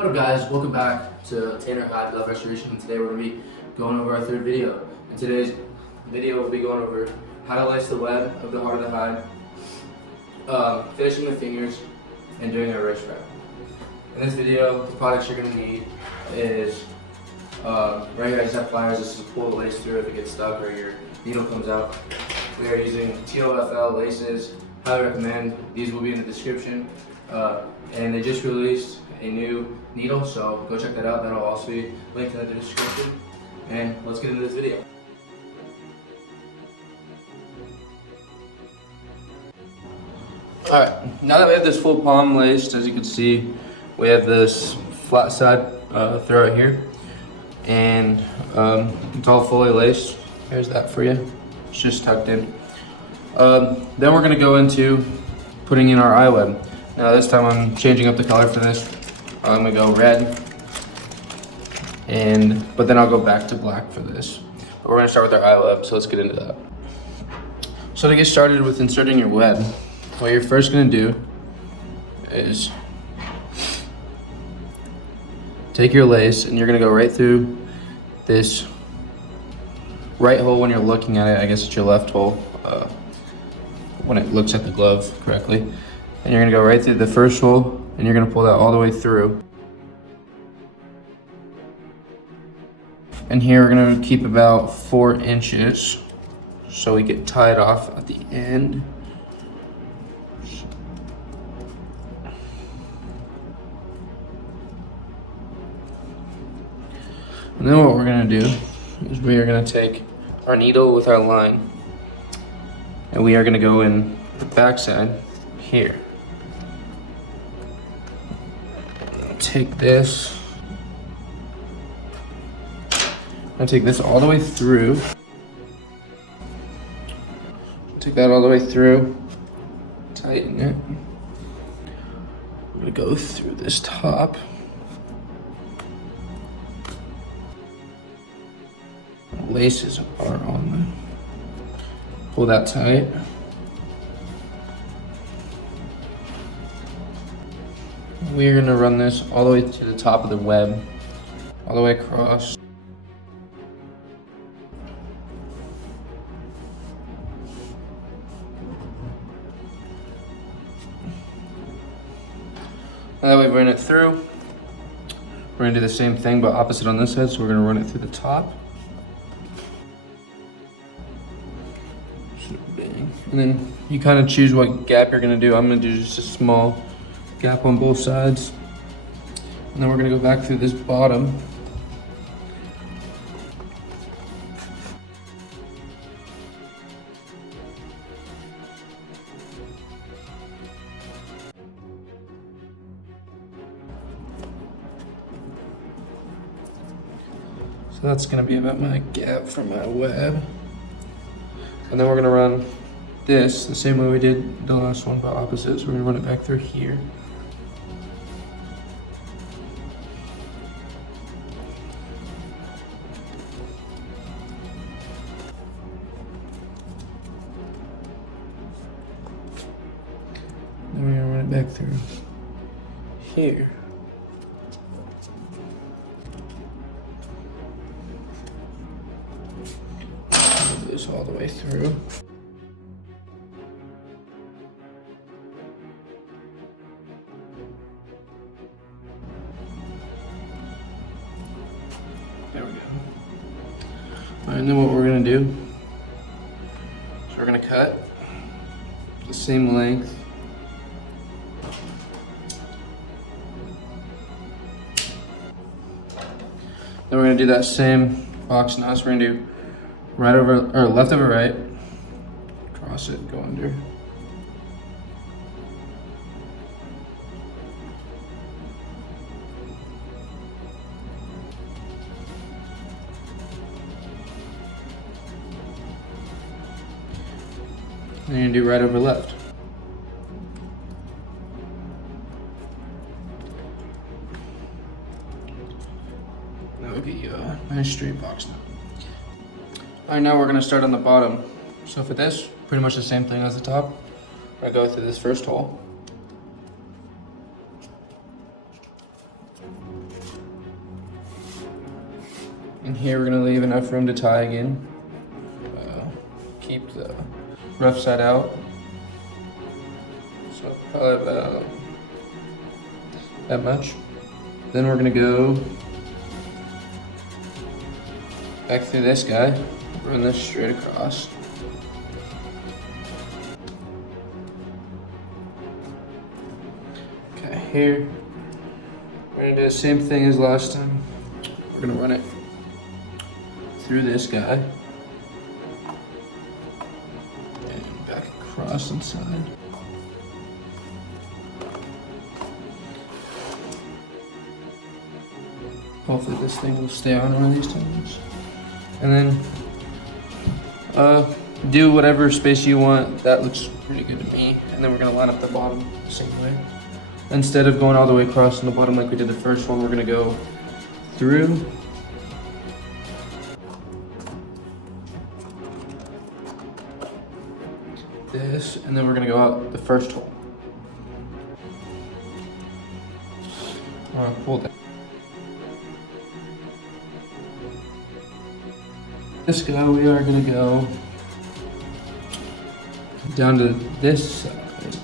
What up guys, welcome back to Tanner Hide Glove Restoration, and today we're going to be going over our third video. In today's video we'll be going over how to lace the web of the heart of the hide, finishing the fingers, and doing a wrist wrap. In this video, the products you're going to need is, right here I just have pliers. This is to pull the lace through if it gets stuck or your needle comes out. We are using TOFL Laces. Highly recommend. These will be in the description. And they just released a new needle, so go check that out. That'll also be linked in the description. And let's get into this video. Alright, now that we have this full palm laced, as you can see, we have this flat side throughout here. And it's all fully laced. Here's that for you. It's just tucked in. Then we're going to go into putting in our eye web. Now this time I'm changing up the color for this. I'm going to go red, but then I'll go back to black for this. But we're going to start with our eye web, so let's get into that. So to get started with inserting your web, what you're first going to do is take your lace and you're going to go right through this right hole when you're looking at it. I guess it's your left hole when it looks at the glove correctly. And you're gonna go right through the first hole and you're gonna pull that all the way through. And here we're gonna keep about 4 inches so we get tied off at the end. And then what we're gonna do is we are gonna take our needle with our line and we are gonna go in the back side here. Take this. I'm gonna take this all the way through. Take that all the way through. Tighten it. I'm gonna go through this top. Laces are on there. Pull that tight. We're gonna run this all the way to the top of the web, all the way across. Now that we've run it through, we're gonna do the same thing but opposite on this side, so we're gonna run it through the top. And then you kind of choose what gap you're gonna do. I'm gonna do just a small gap on both sides. And then we're gonna go back through this bottom. So that's gonna be about my gap for my web. And then we're gonna run this the same way we did the last one, but opposite. So we're gonna run it back through here. Then we're gonna run it back through here. Move this all the way through. There we go. All right, and then what we're gonna do is we're gonna cut the same length. Then we're gonna do that same box now. So we're gonna do right over, or left over right, cross it, go under. And you're gonna do right over left. That would be a nice straight box now. All right, now we're gonna start on the bottom. So for this, pretty much the same thing as the top. I go through this first hole. And here we're gonna leave enough room to tie again. Keep the rough side out. So probably about that much. Then we're gonna go back through this guy, run this straight across. Okay, here, we're gonna do the same thing as last time. We're gonna run it through this guy. And back across inside. Hopefully this thing will stay on one of these times. And then do whatever space you want. That looks pretty good to me. And then we're gonna line up the bottom the same way. Instead of going all the way across in the bottom like we did the first one, we're gonna go through. This, and then we're gonna go out the first hole. Pull that. This guy, we are gonna go down to this side.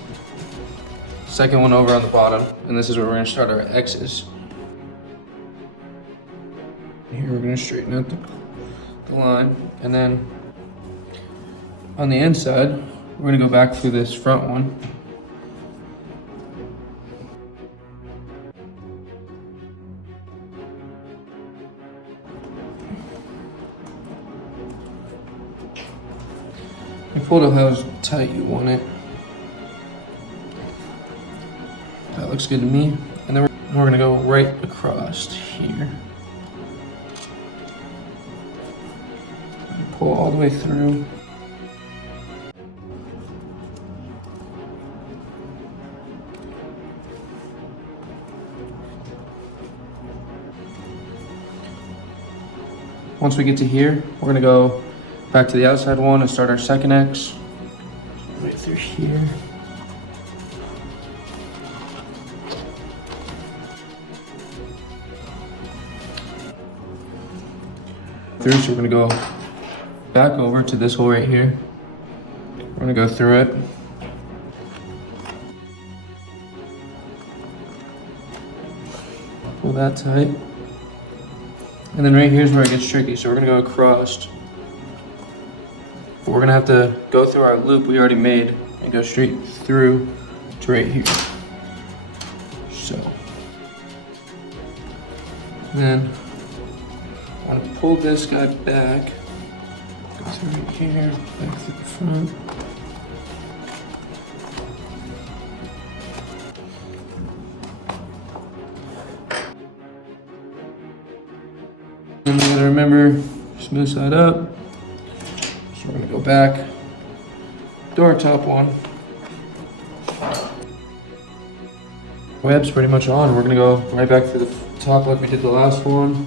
Second one over on the bottom, and this is where we're gonna start our X's. Here we're gonna straighten out the line, and then on the inside, we're gonna go back through this front one. You pull it how tight you want it. That looks good to me. And then we're gonna go right across here. Pull all the way through. Once we get to here, we're gonna go back to the outside one and start our second X. Right through here. So we're gonna go back over to this hole right here. We're gonna go through it. Pull that tight. And then right here's where it gets tricky. So we're gonna go across. But we're gonna have to go through our loop we already made and go straight through to right here. So. And then I want to pull this guy back. Go through right here, back through the front. And we gotta remember, smooth side up. So we're gonna go back, do our top one. Web's pretty much on. We're gonna go right back through the top like we did the last one.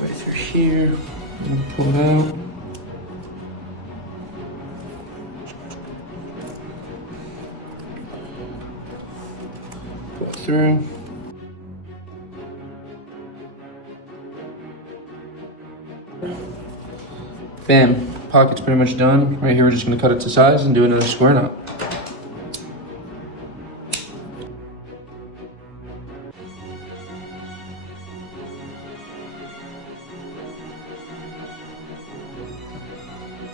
Right through here, I'm gonna pull it out. Pull it through. Bam, pocket's pretty much done. Right here, we're just gonna cut it to size and do another square knot.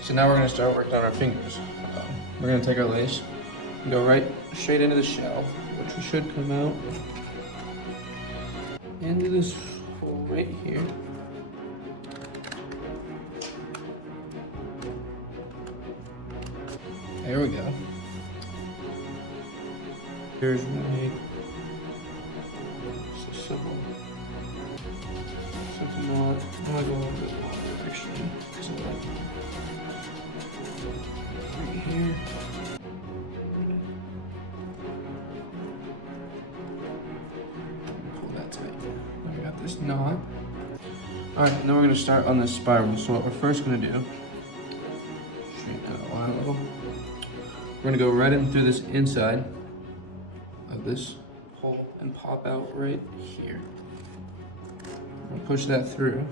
So now we're gonna start working on our fingers. We're gonna take our lace and go right straight into the shell, which should come out into this hole right here. There we go. Here's my simple knot. I'm gonna go a little bit longer actually, because of that. Right here. Pull that tight. Now we got this knot. Alright, and then we're gonna start on this spiral. So what we're first gonna do, straighten that line a little. We're gonna go right in through this inside of this hole and pop out right here. I'll push that through.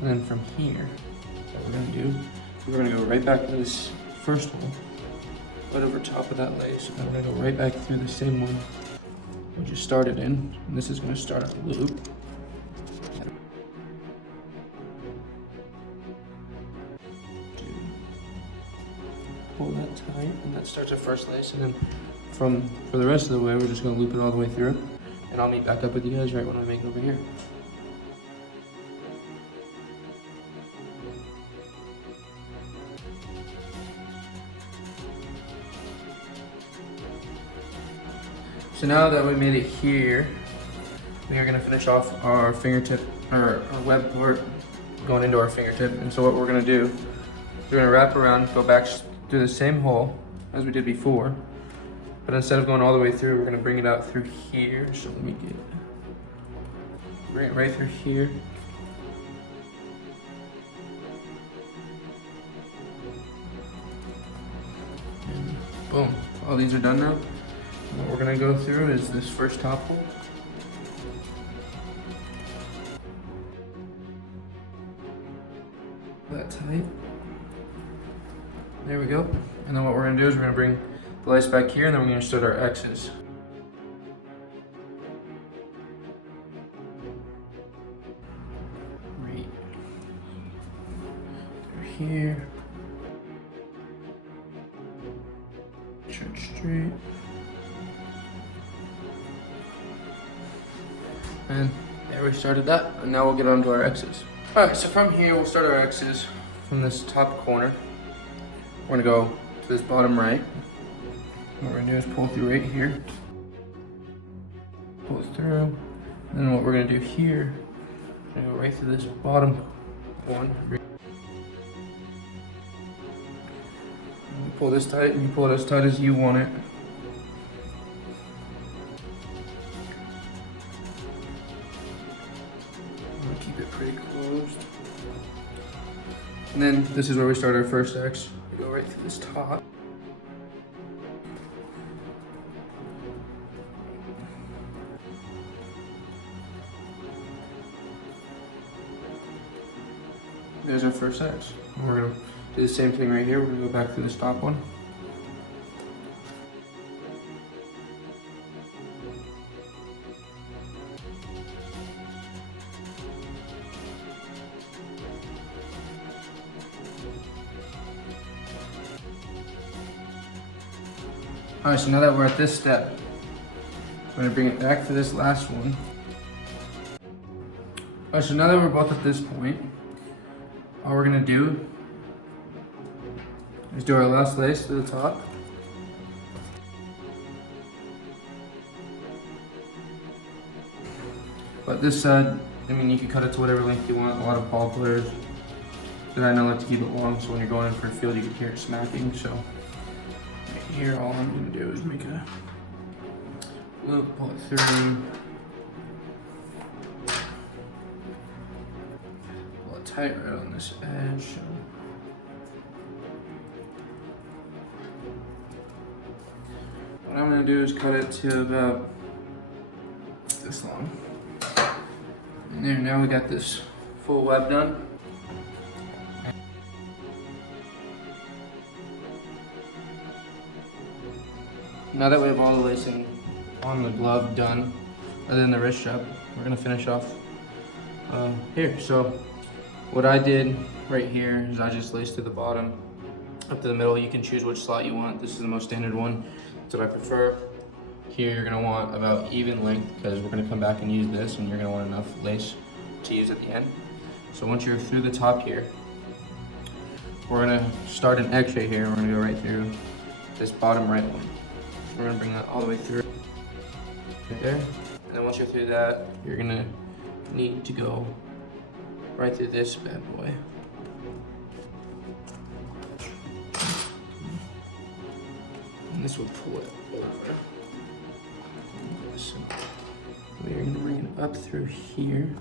And then from here, what we're gonna do, we're gonna go right back to this first hole, right over top of that lace, and then we're gonna go right back through the same one we just started in. And this is gonna start a loop. Pull that tight, and that starts our first lace, and then for the rest of the way, we're just gonna loop it all the way through, and I'll meet back up with you guys right when I make it over here. So now that we made it here, we are gonna finish off our fingertip, or our web part going into our fingertip. And so what we're gonna do, we're gonna wrap around, go back through the same hole as we did before, but instead of going all the way through, we're gonna bring it out through here. So let me bring it right through here. And boom, all these are done now. What we're gonna go through is this first top hole. That tight. There we go. And then what we're gonna do is we're gonna bring the lace back here, and then we're gonna start our X's. Right through here. Church straight. And there we started that, and now we'll get on to our X's. All right, so from here, we'll start our X's from this top corner. We're gonna go to this bottom right. What we're gonna do is pull through right here. Pull it through. And then what we're gonna do here, we're gonna go right through this bottom one. You pull this tight, and you pull it as tight as you want it. Keep it pretty closed. And then this is where we start our first X. We go right through this top. There's our first X. And we're gonna do the same thing right here. We're gonna go back through this top one. All right, so now that we're at this step, we're gonna bring it back to this last one. All right, so now that we're both at this point, all we're gonna do is do our last lace to the top. But this side, I mean, you can cut it to whatever length you want. A lot of ball players that I know like to keep it long, so when you're going in for a field, you can hear it smacking. So right here, all I'm gonna do is make a loop, pull it through, pull it tight right on this edge. What I'm gonna do is cut it to about this long. And there, now we got this full web done. Now that we have all the lacing on the glove done, other than the wrist strap, we're gonna finish off here. So what I did right here is I just laced to the bottom, up to the middle. You can choose which slot you want. This is the most standard one. That's what I prefer. Here you're gonna want about even length because we're gonna come back and use this, and you're gonna want enough lace to use at the end. So once you're through the top here, we're gonna start an X right here. We're gonna go right through this bottom right one. We're gonna bring that all the way through right there. And then once you're through that, you're gonna need to go right through this bad boy. And this will pull it over. So we're gonna bring it up through here.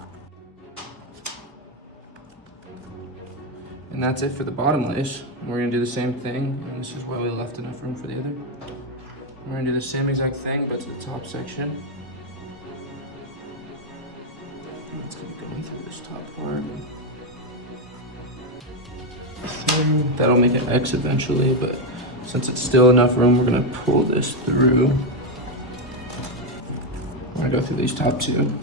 And that's it for the bottom lace. We're gonna do the same thing, and this is why we left enough room for the other. We're gonna do the same exact thing, but to the top section. It's gonna go in through this top part. That'll make an X eventually, but since it's still enough room, we're gonna pull this through. We're gonna go through these top two.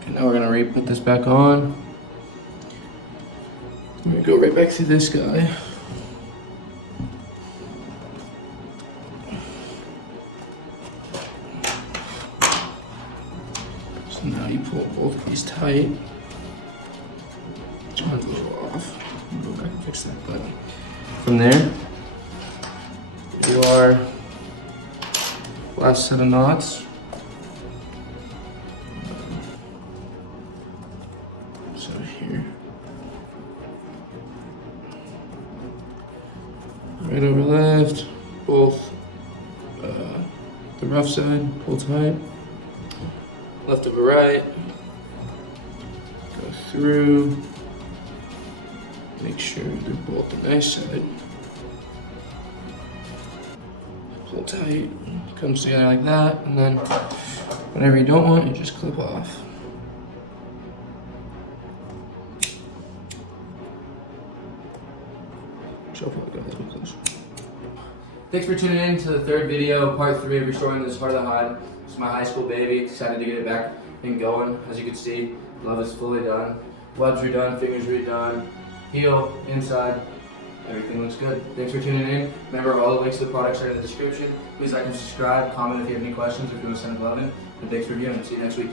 Okay, now we're gonna re-put this back on. We're gonna go right back through this guy. So now you pull both of these tight. One's a little off. Go back and fix that. But from there, we do our last set of knots. So here, right over left, both the rough side, pull tight. Left over right, go through, make sure they're both the nice side. Pull tight, comes together like that, and then whatever you don't want, you just clip off. Show probably got a little closer. Thanks for tuning in to the third video, part 3 of restoring this heart of the hide. This is my high school baby. Excited to get it back and going. As you can see, glove is fully done. Web's redone, fingers redone, heel, inside, everything looks good. Thanks for tuning in. Remember, all the links to the products are in the description. Please like and subscribe, comment if you have any questions, or if you want to send a glove in. And thanks for viewing. See you next week.